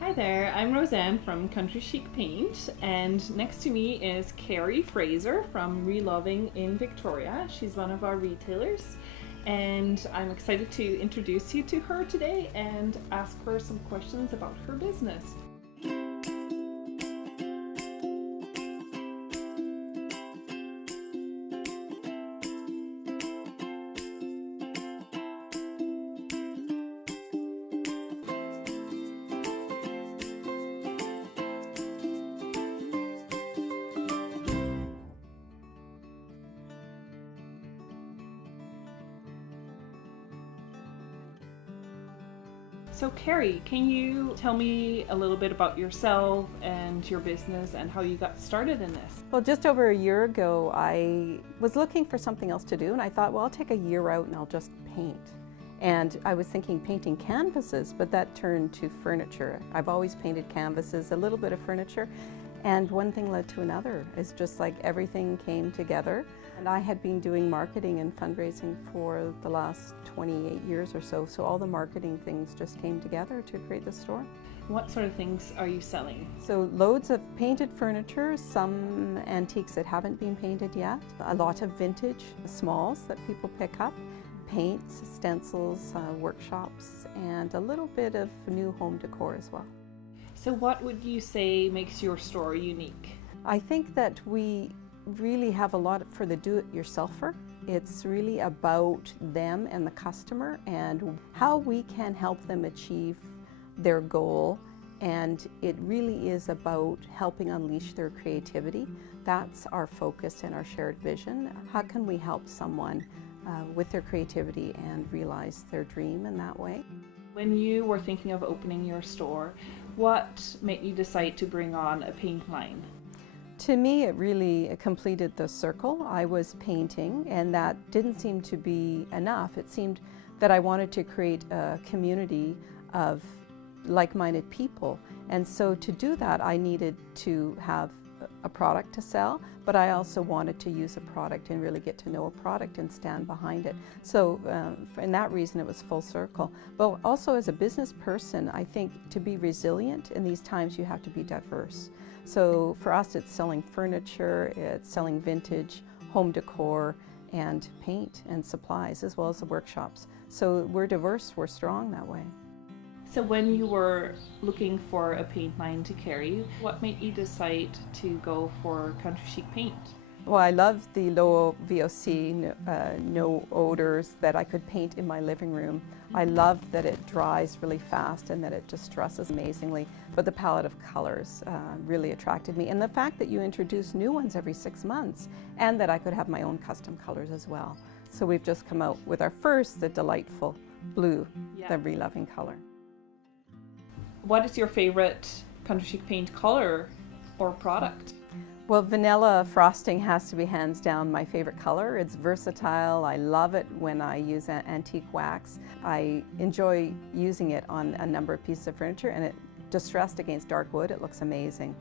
Hi there, I'm Roseanne from Country Chic Paint, and next to me is Carrie Fraser from Reloving in Victoria. She's one of our retailers, and I'm excited to introduce you to her today and ask her some questions about her business. So Carrie, can you tell me a little bit about yourself and your business and how you got started in this? Well, just over a year ago, I was looking for something else to do, and I thought, well, I'll take a year out and I'll just paint. And I was thinking painting canvases, but that turned to furniture. I've always painted canvases, a little bit of furniture, and one thing led to another. It's just like everything came together. And I had been doing marketing and fundraising for the last 28 years or so, so all the marketing things just came together to create the store. What sort of things are you selling? So loads of painted furniture, some antiques that haven't been painted yet, a lot of vintage smalls that people pick up, paints, stencils, workshops, and a little bit of new home decor as well. So what would you say makes your store unique? I think that we really have a lot for the do-it-yourselfer. It's really about them and the customer and how we can help them achieve their goal, and it really is about helping unleash their creativity. That's our focus and our shared vision. How can we help someone with their creativity and realize their dream in that way? When you were thinking of opening your store, what made you decide to bring on a paint line? To me, it really completed the circle. I was painting, and that didn't seem to be enough. It seemed that I wanted to create a community of like-minded people. And so to do that, I needed to have a product to sell, but I also wanted to use a product and really get to know a product and stand behind it. So for that reason, it was full circle. But also as a business person, I think to be resilient in these times, you have to be diverse. So for us, it's selling furniture, it's selling vintage, home decor, and paint and supplies, as well as the workshops. So we're diverse, we're strong that way. So when you were looking for a paint line to carry, what made you decide to go for Country Chic Paint? Well, I love the low VOC, no odors, that I could paint in my living room. I love that it dries really fast and that it just dresses amazingly. But the palette of colors really attracted me. And the fact that you introduce new ones every 6 months, and that I could have my own custom colors as well. So we've just come out with our first, the delightful blue, the Reloving color. What is your favorite Country Chic Paint color or product? Well, vanilla frosting has to be hands down my favorite color. It's versatile. I love it when I use antique wax. I enjoy using it on a number of pieces of furniture, and it distressed against dark wood, it looks amazing.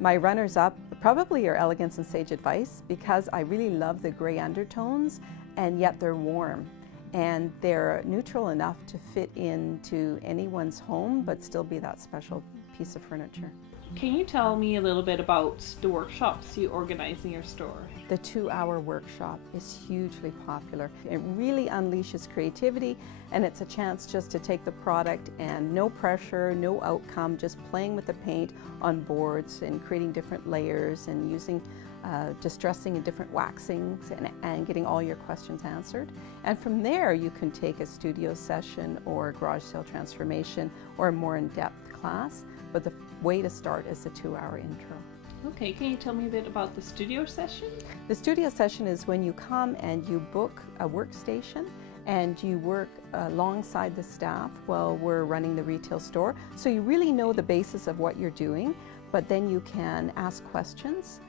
My runners-up probably are Elegance and Sage Advice, because I really love the gray undertones, and yet they're warm. And they're neutral enough to fit into anyone's home, but still be that special piece of furniture. Can you tell me a little bit about the workshops you organize in your store? The 2-hour workshop is hugely popular. It really unleashes creativity, and it's a chance just to take the product and no pressure, no outcome, just playing with the paint on boards and creating different layers and using distressing and different waxings and getting all your questions answered. And from there you can take a studio session or a garage sale transformation or a more in-depth class, but the way to start is the 2-hour intro. Okay, can you tell me a bit about the studio session? The studio session is when you come and you book a workstation and you work alongside the staff while we're running the retail store. So you really know the basis of what you're doing, but then you can ask questions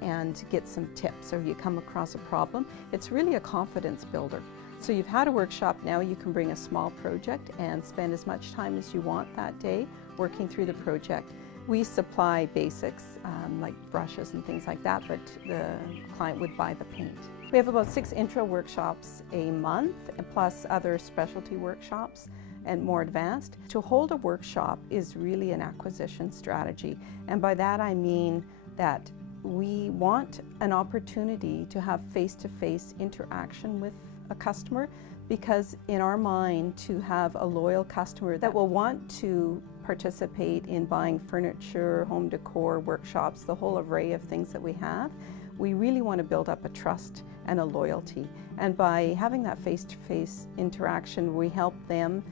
and get some tips, or you come across a problem. It's really a confidence builder. So you've had a workshop, now you can bring a small project and spend as much time as you want that day working through the project. We supply basics like brushes and things like that, but the client would buy the paint. We have about 6 intro workshops a month, plus other specialty workshops. and more advanced. To hold a workshop is really an acquisition strategy, and by that I mean that we want an opportunity to have face-to-face interaction with a customer, because in our mind, to have a loyal customer that will want to participate in buying furniture, home decor, workshops, the whole array of things that we have, we really want to build up a trust and a loyalty. And by having that face-to-face interaction, we help them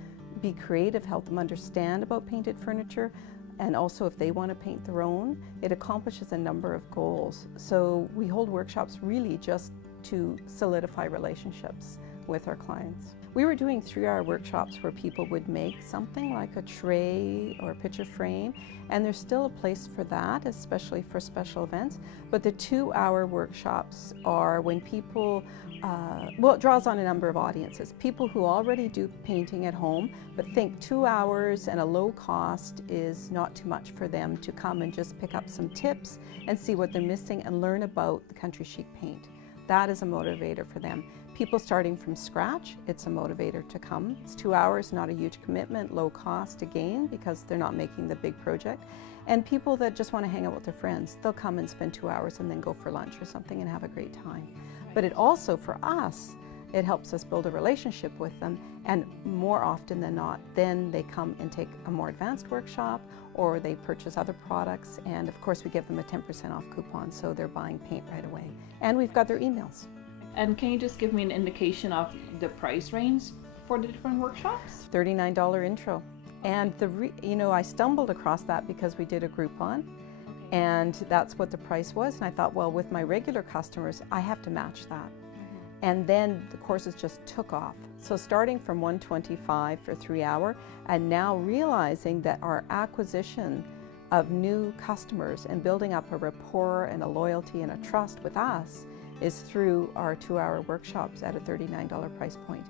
be creative, help them understand about painted furniture, and also if they want to paint their own, it accomplishes a number of goals. So we hold workshops really just to solidify relationships with our clients. We were doing 3-hour workshops where people would make something like a tray or a picture frame, and there's still a place for that, especially for special events. But the 2-hour workshops are when people, well, it draws on a number of audiences. People who already do painting at home, but think 2 hours and a low cost is not too much for them to come and just pick up some tips and see what they're missing and learn about the Country Chic paint. That is a motivator for them. People starting from scratch, it's a motivator to come. It's 2 hours, not a huge commitment, low cost again, because they're not making the big project. And people that just want to hang out with their friends, they'll come and spend 2 hours and then go for lunch or something and have a great time. But it also, for us, it helps us build a relationship with them, and more often than not, then they come and take a more advanced workshop, or they purchase other products, and of course we give them a 10% off coupon, so they're buying paint right away. And we've got their emails. And can you just give me an indication of the price range for the different workshops? $39 intro. And I stumbled across that because we did a Groupon, and that's what the price was. And I thought, well, with my regular customers, I have to match that. And then the courses just took off. So starting from $125 for 3-hour, and now realizing that our acquisition of new customers and building up a rapport and a loyalty and a trust with us is through our 2-hour workshops at a $39 price point.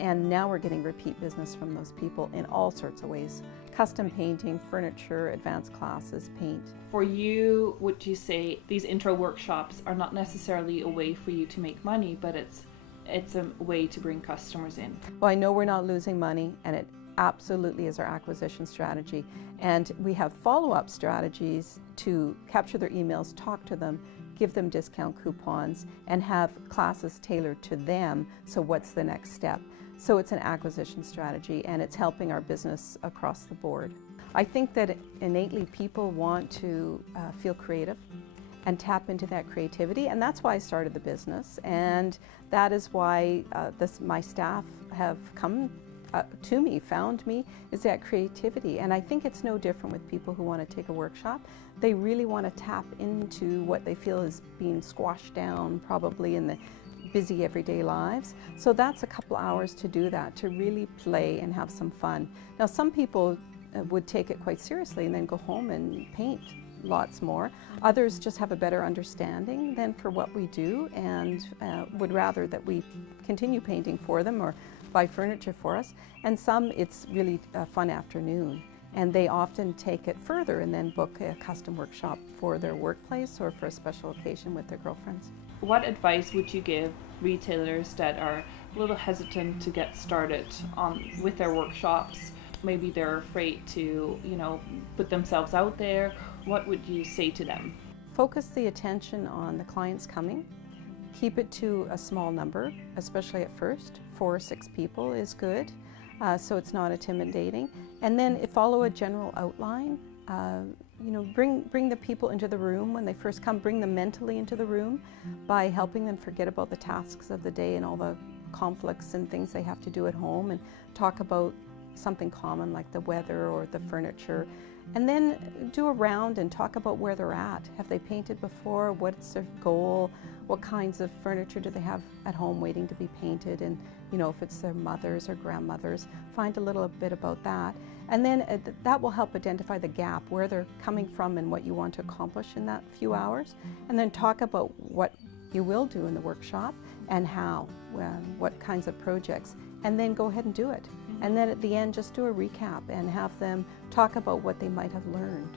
And now we're getting repeat business from those people in all sorts of ways. Custom painting, furniture, advanced classes, paint. For you, would you say these intro workshops are not necessarily a way for you to make money, but it's a way to bring customers in? Well, I know we're not losing money, and it absolutely is our acquisition strategy. And we have follow-up strategies to capture their emails, talk to them, give them discount coupons, and have classes tailored to them. So what's the next step? So it's an acquisition strategy, and it's helping our business across the board. I think that innately people want to feel creative and tap into that creativity, and that's why I started the business, and that is why my staff have come to me, found me, is that creativity. And I think it's no different with people who want to take a workshop. They really want to tap into what they feel is being squashed down probably in the busy everyday lives. So that's a couple hours to do that, to really play and have some fun. Now some people would take it quite seriously and then go home and paint lots more. Others just have a better understanding than for what we do, and would rather that we continue painting for them or buy furniture for us. And some, it's really a fun afternoon, and they often take it further and then book a custom workshop for their workplace or for a special occasion with their girlfriends. What advice would you give retailers that are a little hesitant to get started with their workshops? Maybe they're afraid to, put themselves out there. What would you say to them? Focus the attention on the clients coming. Keep it to a small number, especially at first. 4 or 6 people is good, so it's not intimidating. And then follow a general outline. Bring the people into the room when they first come. Bring them mentally into the room by helping them forget about the tasks of the day and all the conflicts and things they have to do at home, and talk about something common like the weather or the furniture. And then do a round and talk about where they're at. Have they painted before? What's their goal? What kinds of furniture do they have at home waiting to be painted? And if it's their mothers or grandmothers, find a little bit about that. And then that will help identify the gap, where they're coming from and what you want to accomplish in that few hours. And then talk about what you will do in the workshop and how, what kinds of projects. And then go ahead and do it. And then at the end, just do a recap and have them talk about what they might have learned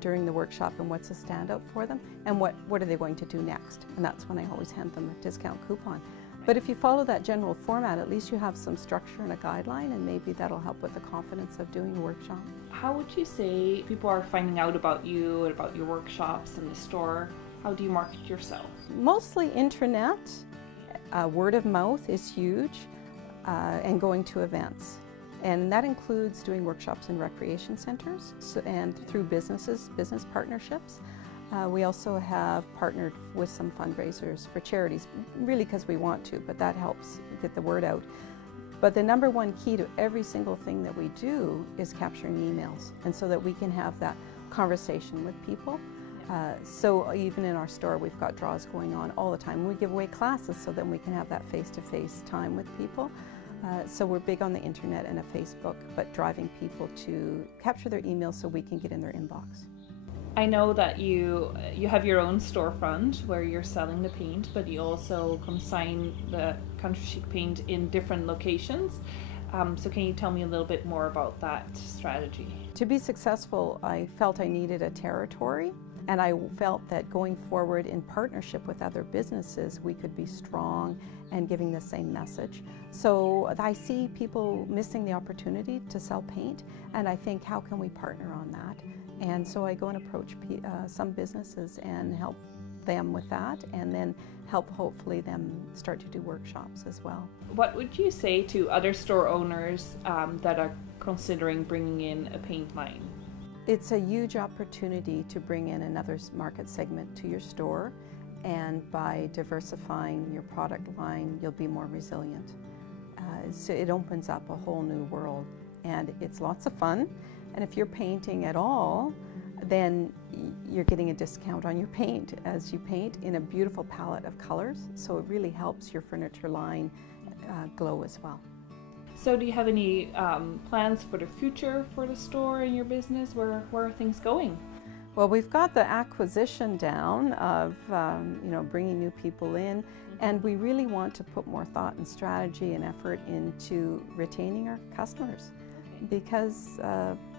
during the workshop and what's a standout for them, and what are they going to do next. And that's when I always hand them a discount coupon. But if you follow that general format, at least you have some structure and a guideline, and maybe that'll help with the confidence of doing a workshop. How would you say people are finding out about you and about your workshops and the store? How do you market yourself? Mostly internet. Word of mouth is huge, and going to events. And that includes doing workshops in recreation centers and through business partnerships. We also have partnered with some fundraisers for charities, really because we want to, but that helps get the word out. But the number one key to every single thing that we do is capturing emails, and so that we can have that conversation with people. So even in our store, we've got draws going on all the time. We give away classes so then we can have that face-to-face time with people. So we're big on the internet and a Facebook, but driving people to capture their emails so we can get in their inbox. I know that you have your own storefront where you're selling the paint, but you also consign the Country Chic paint in different locations. So can you tell me a little bit more about that strategy? To be successful, I felt I needed a territory, and I felt that going forward in partnership with other businesses, we could be strong and giving the same message. So I see people missing the opportunity to sell paint, and I think, how can we partner on that? And so I go and approach some businesses and help them with that, and then help hopefully them start to do workshops as well. What would you say to other store owners that are considering bringing in a paint line? It's a huge opportunity to bring in another market segment to your store, and by diversifying your product line, you'll be more resilient. So it opens up a whole new world, and it's lots of fun. And if you're painting at all, then you're getting a discount on your paint as you paint in a beautiful palette of colors. So it really helps your furniture line glow as well. So do you have any plans for the future for the store and your business? Where are things going? Well, we've got the acquisition down of bringing new people in, and we really want to put more thought and strategy and effort into retaining our customers, because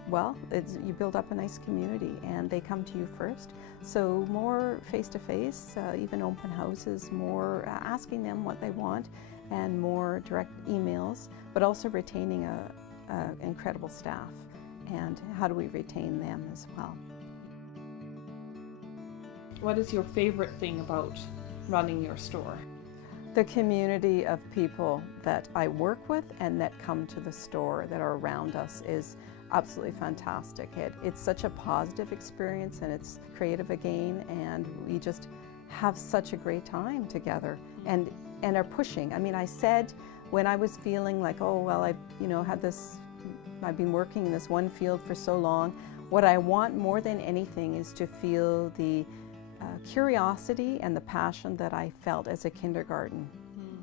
you build up a nice community and they come to you first. So more face-to-face, even open houses, more asking them what they want, and more direct emails, but also retaining a incredible staff. And how do we retain them as well? What is your favorite thing about running your store? The community of people that I work with and that come to the store that are around us is absolutely fantastic. It's such a positive experience, and it's creative again, and we just have such a great time together and are pushing. I mean, I said when I was feeling like, oh well, I've been working in this one field for so long, what I want more than anything is to feel the curiosity and the passion that I felt as a kindergarten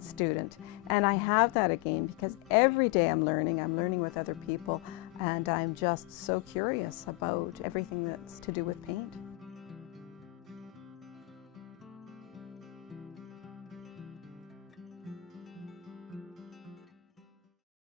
student. And I have that again, because every day I'm learning with other people, and I'm just so curious about everything that's to do with paint.